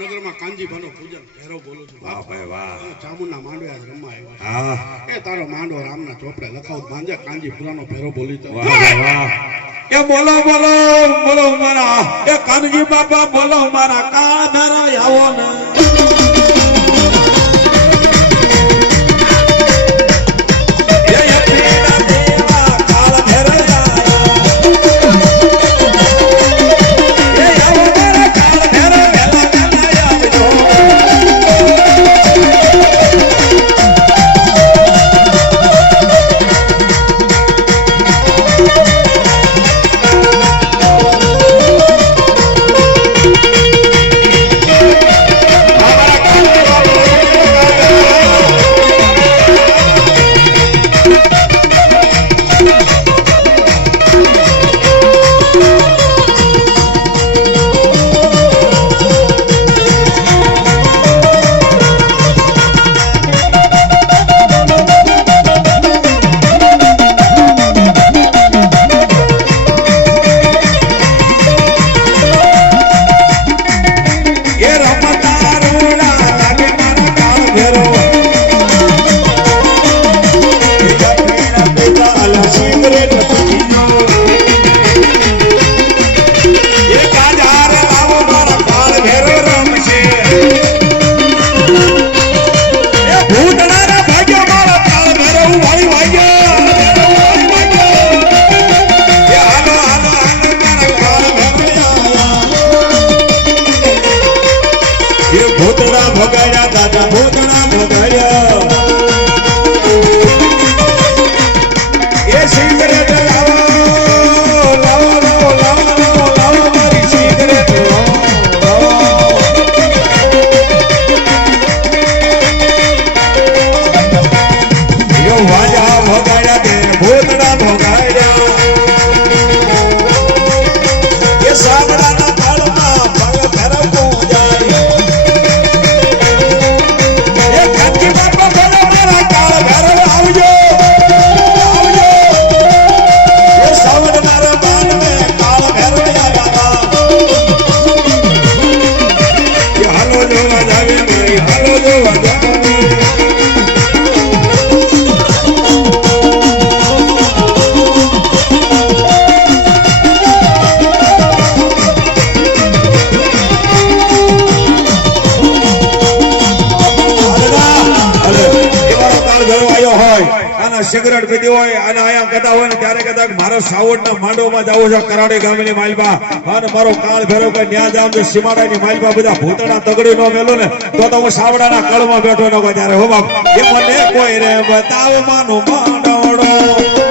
નગરમાં કાંજીબાનો પૂજન ભેરો બોલું છું. વાહ ભાઈ વાહ. ચામુંડના માંડવે રમવા આવ્યા. હા એ તારો માંડવો રામના ચોપડે લખાવ માંજે કાંજીપુરાનો ભેરો બોલી તો. વાહ ભાઈ વાહ. એ બોલો બોલો બોલો મારા એ કાનજી બાપા બોલો મારા કાનારા આવો ને ભૂતડા ભગાડ્યા દાદા ભૂતડા ભગાડ્યા એ સિગરેટ લાવો લાવો લાવો લાવો મારી સિગરેટ યો વાજા ભગાડ્યા તે ભૂતડા ભગાડ્યા એ સાબડાના થાળમાં પગ ધરકો જાય સિગરેટ પીધી હોય અને આયા કદા હોય ને ત્યારે કદાચ મારો સાવડના માંડોમાં જાવું છે કરાડી ગામની માલબા અને મારો કાળ ભેરો કે ન્યા જામ તો સીમાડાની માલબા બધા ભૂતડા તગડી નો મેલો ને તો હું સાવડાના કળમાં બેઠો ન હોય ત્યારે હો બાપ એ મને કોઈ રે બતાવ માનો માંડોડો